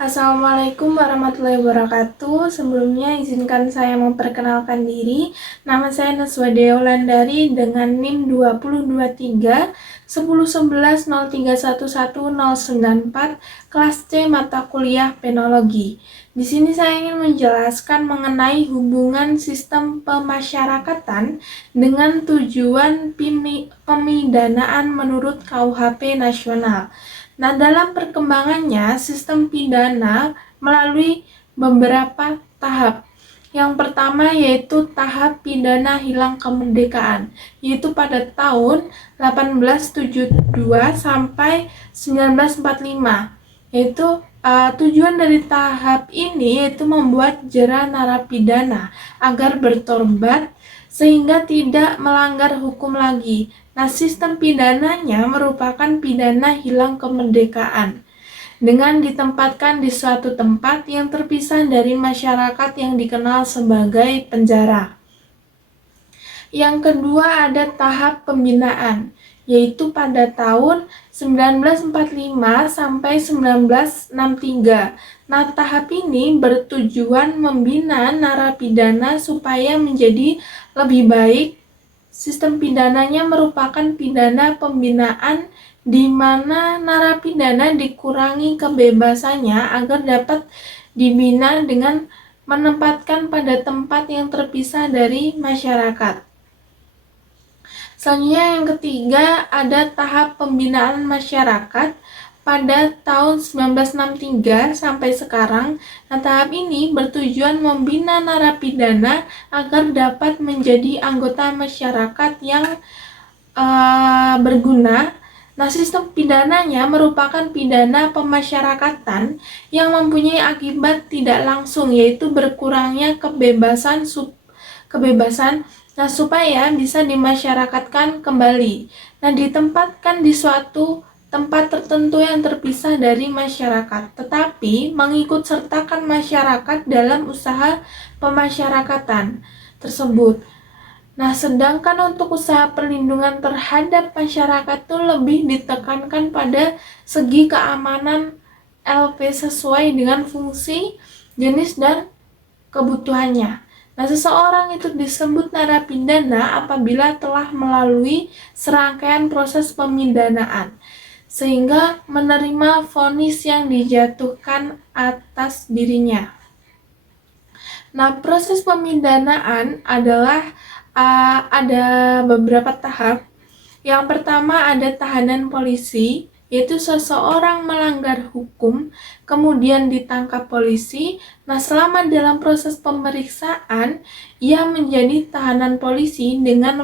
Assalamualaikum warahmatullahi wabarakatuh. Sebelumnya izinkan saya memperkenalkan diri. Nama saya Naswa Deolandari dengan NIM 2023 1011 0311094 kelas C mata kuliah Penologi. Di sini saya ingin menjelaskan mengenai hubungan sistem pemasyarakatan dengan tujuan pemidanaan menurut KUHP nasional. Nah, dalam perkembangannya, sistem pidana melalui beberapa tahap. Yang pertama yaitu tahap pidana hilang kemerdekaan, yaitu pada tahun 1872 sampai 1945. Yaitu tujuan dari tahap ini yaitu membuat jera narapidana agar bertobat sehingga tidak melanggar hukum lagi. Nah, sistem pidananya merupakan pidana hilang kemerdekaan dengan ditempatkan di suatu tempat yang terpisah dari masyarakat yang dikenal sebagai penjara. Yang kedua ada tahap pembinaan, yaitu pada tahun 1945 sampai 1963. Nah, tahap ini bertujuan membina narapidana supaya menjadi lebih baik. Sistem pidananya merupakan pidana pembinaan di mana narapidana dikurangi kebebasannya agar dapat dibina dengan menempatkan pada tempat yang terpisah dari masyarakat. Selanjutnya yang ketiga ada tahap pembinaan masyarakat pada tahun 1963 sampai sekarang. Nah, tahap ini bertujuan membina narapidana agar dapat menjadi anggota masyarakat yang berguna. Nah, sistem pidananya merupakan pidana pemasyarakatan yang mempunyai akibat tidak langsung, yaitu berkurangnya kebebasan supaya bisa dimasyarakatkan kembali. Nah, ditempatkan di suatu tempat tertentu yang terpisah dari masyarakat, tetapi mengikut sertakan masyarakat dalam usaha pemasyarakatan tersebut. Nah, sedangkan untuk usaha perlindungan terhadap masyarakat itu lebih ditekankan pada segi keamanan LP sesuai dengan fungsi, jenis, dan kebutuhannya. Nah, seseorang itu disebut narapidana apabila telah melalui serangkaian proses pemidanaan, sehingga menerima vonis yang dijatuhkan atas dirinya. Nah, proses pemidanaan adalah ada beberapa tahap. Yang pertama ada tahanan polisi, yaitu seseorang melanggar hukum, kemudian ditangkap polisi. Nah, selama dalam proses pemeriksaan, ia menjadi tahanan polisi dengan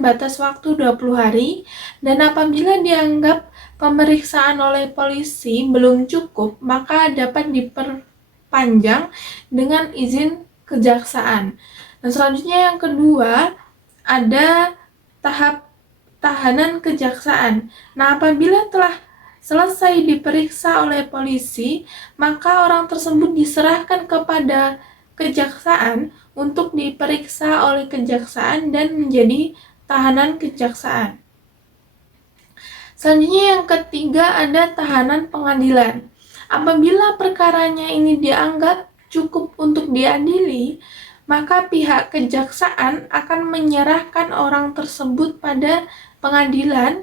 batas waktu 20 hari, dan apabila dianggap pemeriksaan oleh polisi belum cukup, maka dapat diperpanjang dengan izin kejaksaan. Nah, selanjutnya yang kedua ada tahap tahanan kejaksaan. Nah, apabila telah selesai diperiksa oleh polisi, maka orang tersebut diserahkan kepada kejaksaan untuk diperiksa oleh kejaksaan dan menjadi tahanan kejaksaan. Selanjutnya yang ketiga ada tahanan pengadilan. Apabila perkaranya ini dianggap cukup untuk diadili, maka pihak kejaksaan akan menyerahkan orang tersebut pada pengadilan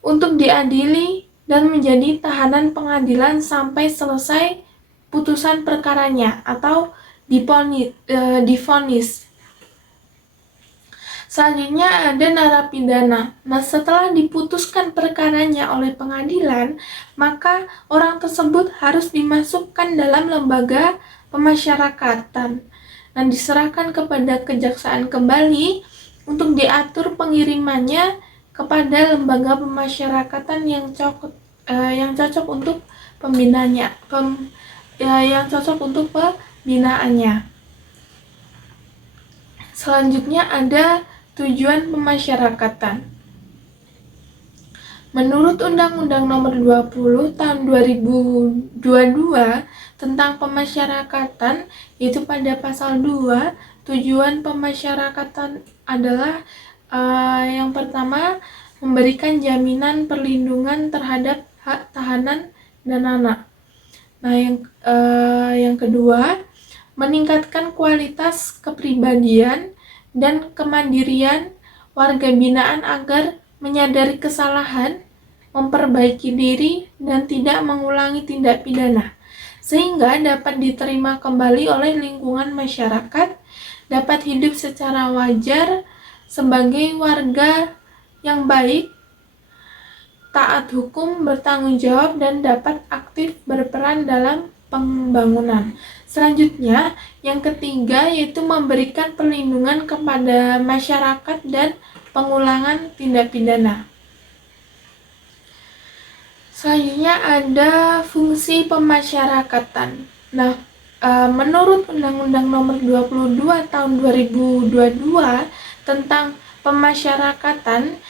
untuk diadili dan menjadi tahanan pengadilan sampai selesai putusan perkaranya atau divonis. Selanjutnya ada narapidana. Nah, setelah diputuskan perkaranya oleh pengadilan, maka orang tersebut harus dimasukkan dalam lembaga pemasyarakatan dan diserahkan kepada kejaksaan kembali untuk diatur pengirimannya kepada lembaga pemasyarakatan yang cocok untuk pembinaannya. Selanjutnya ada tujuan pemasyarakatan. Menurut Undang-Undang Nomor 20 Tahun 2022 tentang pemasyarakatan, yaitu pada pasal 2, tujuan pemasyarakatan adalah yang pertama, memberikan jaminan perlindungan terhadap hak tahanan dan anak. Nah, yang kedua, meningkatkan kualitas kepribadian dan kemandirian warga binaan agar menyadari kesalahan, memperbaiki diri, dan tidak mengulangi tindak pidana, sehingga dapat diterima kembali oleh lingkungan masyarakat, dapat hidup secara wajar sebagai warga yang baik, taat hukum, bertanggung jawab, dan dapat aktif berperan dalam pembangunan. Selanjutnya, yang ketiga yaitu memberikan perlindungan kepada masyarakat dan pengulangan tindak pidana. Selanjutnya ada fungsi pemasyarakatan. Nah, menurut Undang-Undang Nomor 22 Tahun 2022 tentang pemasyarakatan,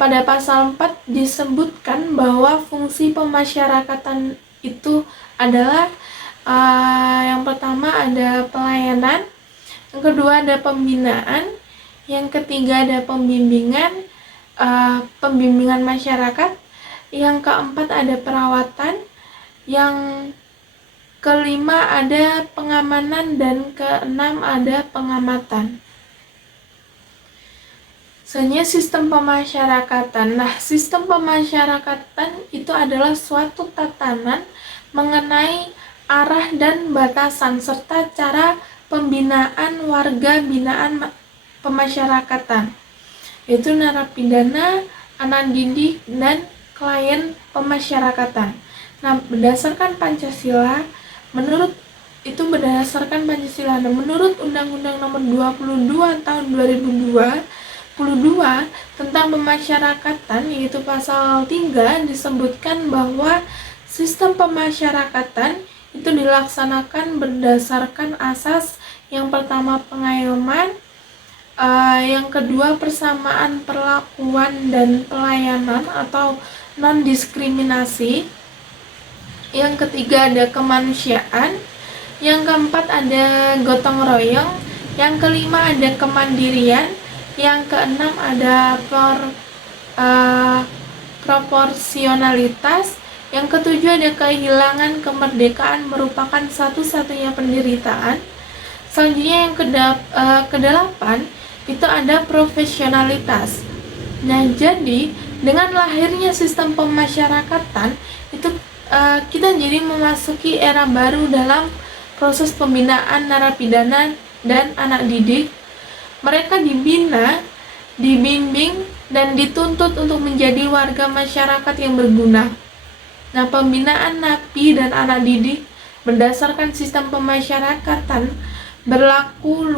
pada pasal 4 disebutkan bahwa fungsi pemasyarakatan itu adalah yang pertama ada pelayanan, yang kedua ada pembinaan, yang ketiga ada pembimbingan masyarakat, yang keempat ada perawatan, yang kelima ada pengamanan, dan keenam ada pengamatan. Selanjutnya sistem pemasyarakatan. Nah, sistem pemasyarakatan itu adalah suatu tatanan mengenai arah dan batasan serta cara pembinaan warga binaan pemasyarakatan, yaitu narapidana, anak didik, dan klien pemasyarakatan. Nah, berdasarkan Pancasila, menurut Undang-Undang Nomor 22 Tahun 2022 tentang pemasyarakatan, yaitu pasal 3, disebutkan bahwa sistem pemasyarakatan itu dilaksanakan berdasarkan asas yang pertama pengayoman, yang kedua persamaan perlakuan dan pelayanan atau non-diskriminasi, yang ketiga ada kemanusiaan, yang keempat ada gotong royong, yang kelima ada kemandirian, yang keenam ada proporsionalitas, yang ketujuh ada kehilangan kemerdekaan merupakan satu-satunya penderitaan. Selanjutnya yang kedelapan itu ada profesionalitas. Nah, jadi dengan lahirnya sistem pemasyarakatan itu kita jadi memasuki era baru dalam proses pembinaan narapidana dan anak didik. Mereka dibina, dibimbing, dan dituntut untuk menjadi warga masyarakat yang berguna. Nah, pembinaan napi dan anak didik berdasarkan sistem pemasyarakatan berlaku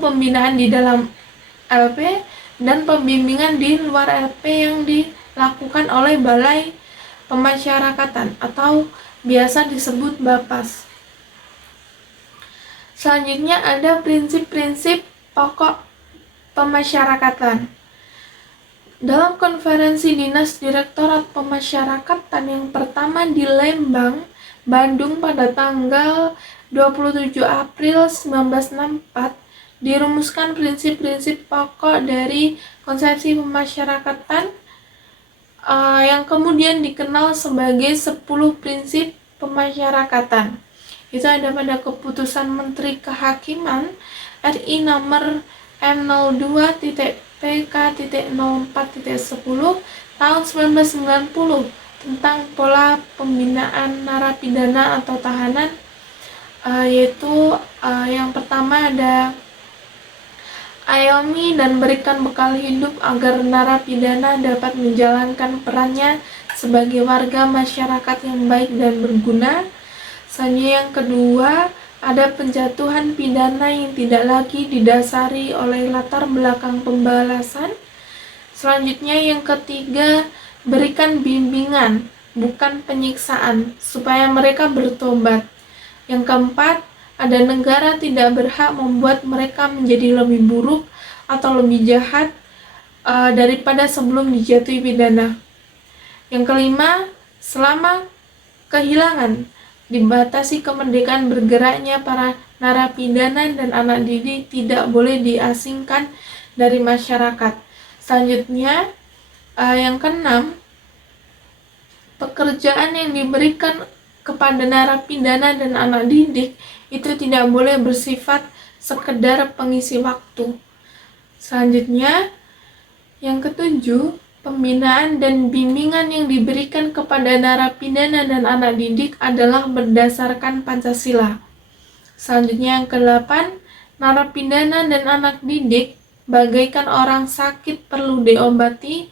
pembinaan di dalam LP dan pembimbingan di luar LP yang dilakukan oleh Balai Pemasyarakatan atau biasa disebut BAPAS. Selanjutnya ada prinsip-prinsip pokok pemasyarakatan. Dalam konferensi Dinas Direktorat Pemasyarakatan yang pertama di Lembang, Bandung pada tanggal 27 April 1964, dirumuskan prinsip-prinsip pokok dari konsepsi pemasyarakatan yang kemudian dikenal sebagai 10 prinsip pemasyarakatan. Itu ada pada keputusan Menteri Kehakiman RI nomor M02.PK.04.10 tahun 1990 tentang pola pembinaan narapidana atau tahanan, yaitu yang pertama ada ayomi dan berikan bekal hidup agar narapidana dapat menjalankan perannya sebagai warga masyarakat yang baik dan berguna. Selanjutnya yang kedua, ada penjatuhan pidana yang tidak lagi didasari oleh latar belakang pembalasan. Selanjutnya yang ketiga, berikan bimbingan, bukan penyiksaan, supaya mereka bertobat. Yang keempat, ada negara tidak berhak membuat mereka menjadi lebih buruk atau lebih jahat daripada sebelum dijatuhi pidana. Yang kelima, selama kehilangan dibatasi kemerdekaan bergeraknya para narapidana dan anak didik tidak boleh diasingkan dari masyarakat. Selanjutnya, yang keenam, pekerjaan yang diberikan kepada narapidana dan anak didik itu tidak boleh bersifat sekedar pengisi waktu. Selanjutnya, yang ketujuh, pembinaan dan bimbingan yang diberikan kepada narapidana dan anak didik adalah berdasarkan Pancasila. Selanjutnya yang ke-8, narapidana dan anak didik bagaikan orang sakit perlu diobati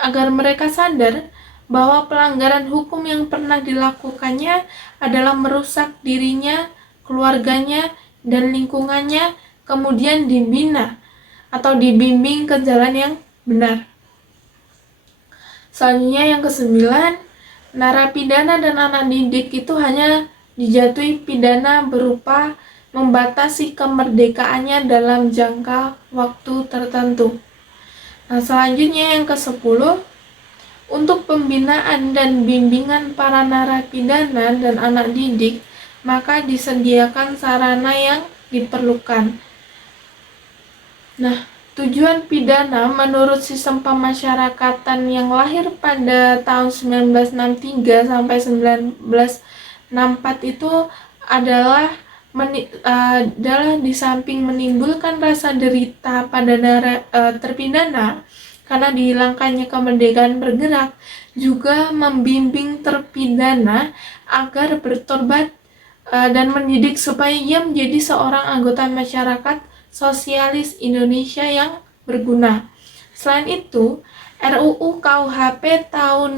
agar mereka sadar bahwa pelanggaran hukum yang pernah dilakukannya adalah merusak dirinya, keluarganya, dan lingkungannya, kemudian dibina atau dibimbing ke jalan yang benar. Selanjutnya yang ke-9, narapidana dan anak didik itu hanya dijatuhi pidana berupa membatasi kemerdekaannya dalam jangka waktu tertentu. Nah, selanjutnya yang ke-10, untuk pembinaan dan bimbingan para narapidana dan anak didik, maka disediakan sarana yang diperlukan. Nah, tujuan pidana menurut sistem pemasyarakatan yang lahir pada tahun 1963 sampai 1964 itu adalah di samping menimbulkan rasa derita pada terpidana karena dihilangkannya kemerdekaan bergerak, juga membimbing terpidana agar bertobat dan mendidik supaya ia menjadi seorang anggota masyarakat sosialis Indonesia yang berguna. Selain itu, RUU KUHP tahun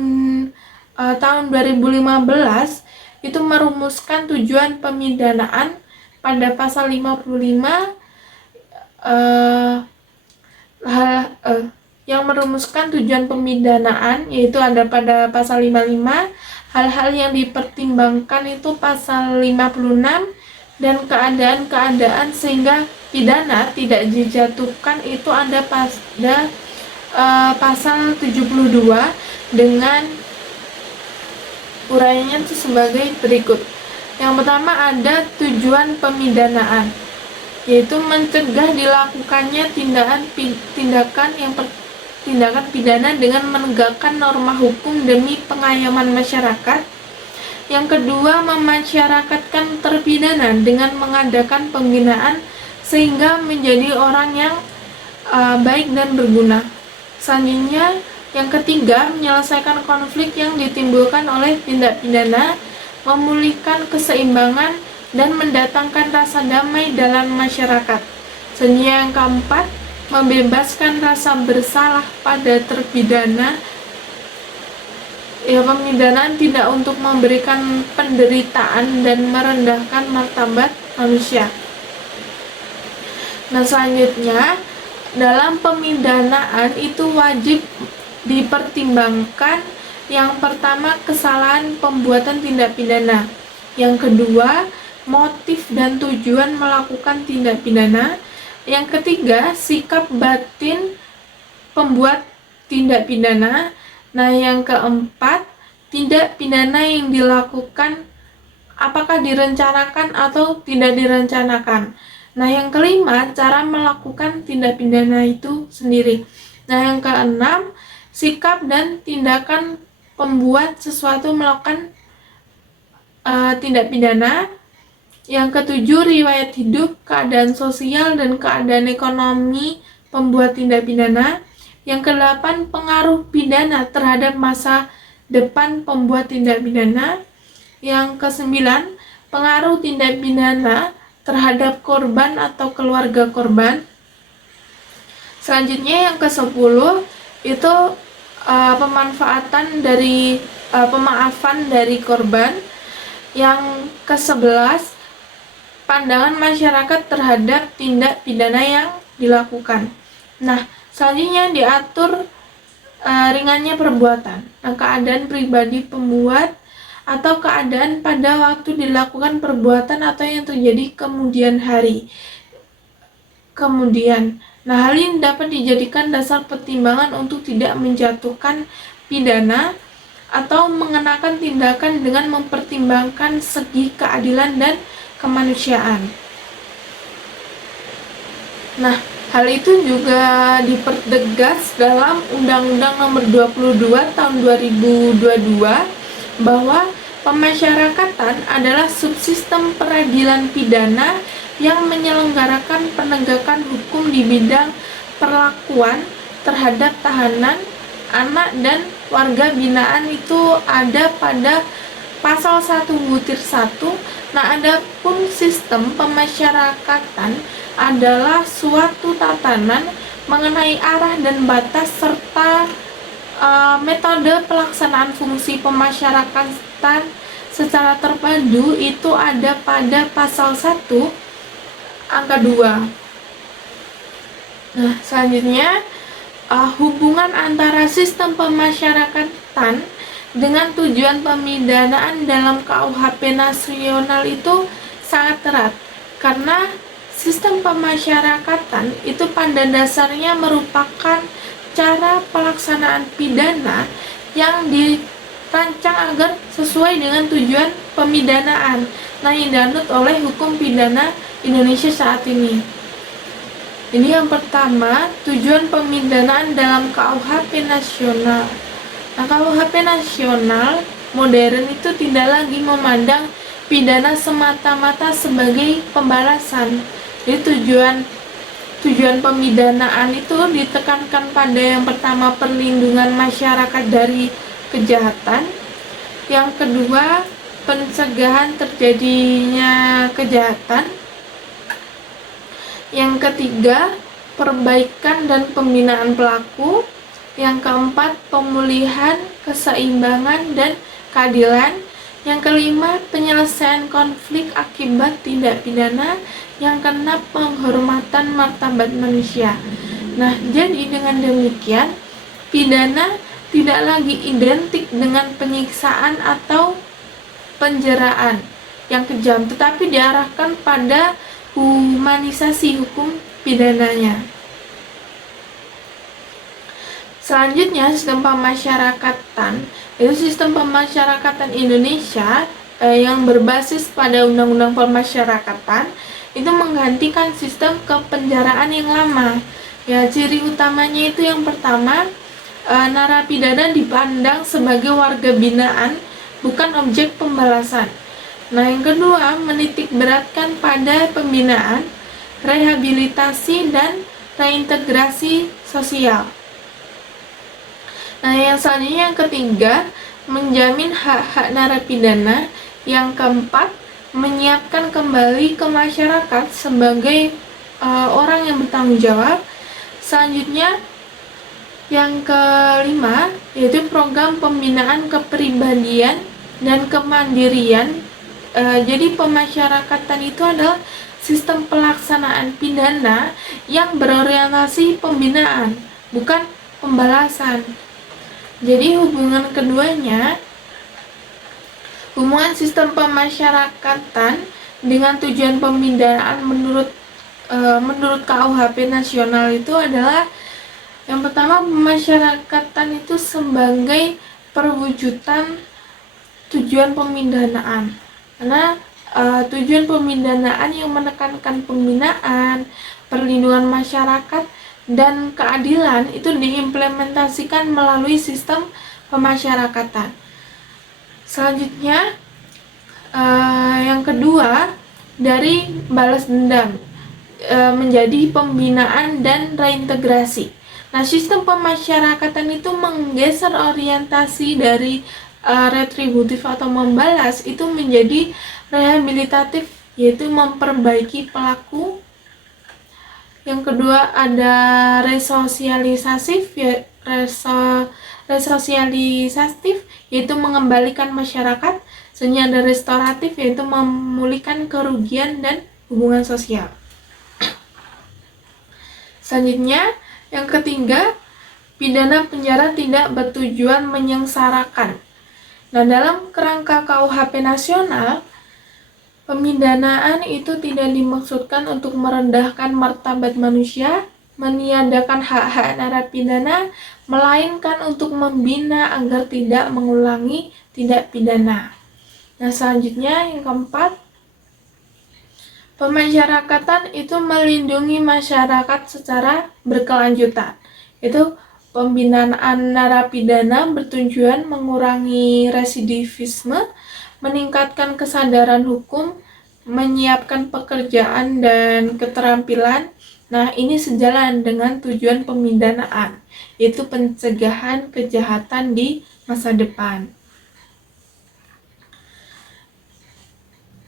2015 itu merumuskan tujuan pemidanaan pada pasal 55 yang merumuskan tujuan pemidanaan, yaitu ada pada pasal 55, hal-hal yang dipertimbangkan itu pasal 56, dan keadaan-keadaan sehingga pidana tidak dijatuhkan itu ada pada pasal 72 dengan uraiannya itu sebagai berikut. Yang pertama ada tujuan pemidanaan, yaitu mencegah dilakukannya tindakan pidana dengan menegakkan norma hukum demi pengayoman masyarakat. Yang kedua, memasyarakatkan terpidana dengan mengadakan pembinaan sehingga menjadi orang yang baik dan berguna. Selanjutnya, yang ketiga, menyelesaikan konflik yang ditimbulkan oleh tindak pidana, memulihkan keseimbangan, dan mendatangkan rasa damai dalam masyarakat. Selanjutnya yang keempat, membebaskan rasa bersalah pada terpidana. Pemidanaan tidak untuk memberikan penderitaan dan merendahkan martabat manusia. Nah, selanjutnya dalam pemidanaan itu wajib dipertimbangkan yang pertama kesalahan pembuatan tindak pidana, yang kedua motif dan tujuan melakukan tindak pidana, yang ketiga sikap batin pembuat tindak pidana. Nah, yang keempat, tindak pidana yang dilakukan apakah direncanakan atau tidak direncanakan. Nah, yang kelima, cara melakukan tindak pidana itu sendiri. Nah, yang keenam, sikap dan tindakan pembuat sesuatu melakukan tindak pidana. Yang ketujuh, riwayat hidup, keadaan sosial, dan keadaan ekonomi pembuat tindak pidana. Yang kedelapan, pengaruh pidana terhadap masa depan pembuat tindak pidana. Yang kesembilan, pengaruh tindak pidana terhadap korban atau keluarga korban. Selanjutnya yang ke-10 itu pemanfaatan dari pemaafan dari korban. Yang ke-11, pandangan masyarakat terhadap tindak pidana yang dilakukan. Nah, selanjutnya diatur ringannya perbuatan. Nah, keadaan pribadi pembuat atau keadaan pada waktu dilakukan perbuatan atau yang terjadi kemudian hari. Nah, hal ini dapat dijadikan dasar pertimbangan untuk tidak menjatuhkan pidana atau mengenakan tindakan dengan mempertimbangkan segi keadilan dan kemanusiaan. Nah, hal itu juga dipertegas dalam Undang-Undang Nomor 22 Tahun 2022 bahwa pemasyarakatan adalah subsistem peradilan pidana yang menyelenggarakan penegakan hukum di bidang perlakuan terhadap tahanan, anak, dan warga binaan. Itu ada pada pasal 1/1. Nah, adapun sistem pemasyarakatan adalah suatu tatanan mengenai arah dan batas serta metode pelaksanaan fungsi pemasyarakatan secara terpadu. Itu ada pada pasal 1 angka 2. Nah, selanjutnya hubungan antara sistem pemasyarakatan dengan tujuan pemidanaan dalam KUHP nasional itu sangat erat, karena sistem pemasyarakatan itu pada dasarnya merupakan cara pelaksanaan pidana yang dirancang agar sesuai dengan tujuan pemidanaan, nah yang dianut oleh hukum pidana Indonesia saat ini. Ini yang pertama, tujuan pemidanaan dalam KUHP nasional. Nah, KUHP nasional modern itu tidak lagi memandang pidana semata-mata sebagai pembalasan. Jadi tujuan pemidanaan itu ditekankan pada yang pertama, perlindungan masyarakat dari kejahatan. Yang kedua, pencegahan terjadinya kejahatan. Yang ketiga, perbaikan dan pembinaan pelaku. Yang keempat, pemulihan, keseimbangan, dan keadilan. Yang kelima, penyelesaian konflik akibat tindak pidana. Yang keenam, penghormatan martabat manusia. Nah, jadi dengan demikian, pidana tidak lagi identik dengan penyiksaan atau penjeraan yang kejam, tetapi diarahkan pada humanisasi hukum pidananya. Selanjutnya, sistem pemasyarakatan. Itu sistem pemasyarakatan Indonesia yang berbasis pada Undang-Undang Pemasyarakatan itu menggantikan sistem kepenjaraan yang lama. Ya, ciri utamanya itu yang pertama, narapidana dipandang sebagai warga binaan, bukan objek pembalasan. Nah, yang kedua, menitik beratkan pada pembinaan, rehabilitasi, dan reintegrasi sosial. Nah, yang selanjutnya yang ketiga, menjamin hak-hak narapidana. Yang keempat, menyiapkan kembali ke masyarakat sebagai orang yang bertanggung jawab. Selanjutnya, yang kelima, yaitu program pembinaan kepribadian dan kemandirian. Jadi pemasyarakatan itu adalah sistem pelaksanaan pidana yang berorientasi pembinaan, bukan pembalasan. Jadi hubungan keduanya, hubungan sistem pemasyarakatan dengan tujuan pemidanaan menurut KUHP nasional itu adalah yang pertama, pemasyarakatan itu sebagai perwujudan tujuan pemidanaan. Karena tujuan pemidanaan yang menekankan pembinaan, perlindungan masyarakat, dan keadilan itu diimplementasikan melalui sistem pemasyarakatan. Selanjutnya, yang kedua, dari balas dendam menjadi pembinaan dan reintegrasi. Nah, sistem pemasyarakatan itu menggeser orientasi dari retributif atau membalas itu menjadi rehabilitatif, yaitu memperbaiki pelaku. Yang kedua ada resosialisatif, yaitu mengembalikan masyarakat. Selanjutnya ada restoratif, yaitu memulihkan kerugian dan hubungan sosial. Selanjutnya yang ketiga, pidana penjara tidak bertujuan menyengsarakan. Nah, dalam kerangka KUHP nasional, pemidanaan itu tidak dimaksudkan untuk merendahkan martabat manusia, meniadakan hak-hak narapidana, melainkan untuk membina agar tidak mengulangi tindak pidana. Nah, selanjutnya yang keempat, pemasyarakatan itu melindungi masyarakat secara berkelanjutan. Itu Pembinaan narapidana bertujuan mengurangi residivisme, meningkatkan kesadaran hukum, menyiapkan pekerjaan dan keterampilan. Nah, ini sejalan dengan tujuan pemidanaan, yaitu pencegahan kejahatan di masa depan.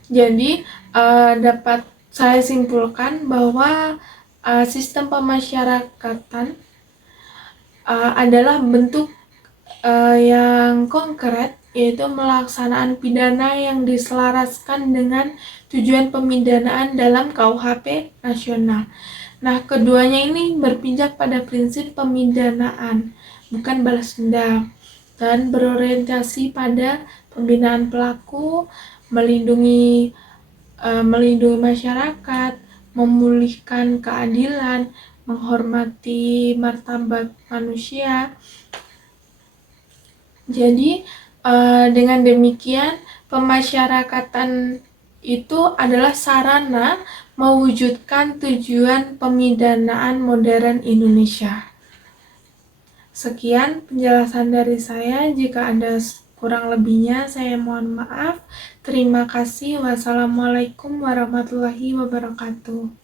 Jadi, dapat saya simpulkan bahwa sistem pemasyarakatan adalah bentuk yang konkret, yaitu melaksanaan pidana yang diselaraskan dengan tujuan pemidanaan dalam KUHP nasional. Nah, keduanya ini berpijak pada prinsip pemidanaan, bukan balas dendam, dan berorientasi pada pembinaan pelaku, melindungi masyarakat, memulihkan keadilan, menghormati martabat manusia. Jadi, dengan demikian, pemasyarakatan itu adalah sarana mewujudkan tujuan pemidanaan modern Indonesia. Sekian penjelasan dari saya. Jika ada kurang lebihnya, saya mohon maaf. Terima kasih. Wassalamualaikum warahmatullahi wabarakatuh.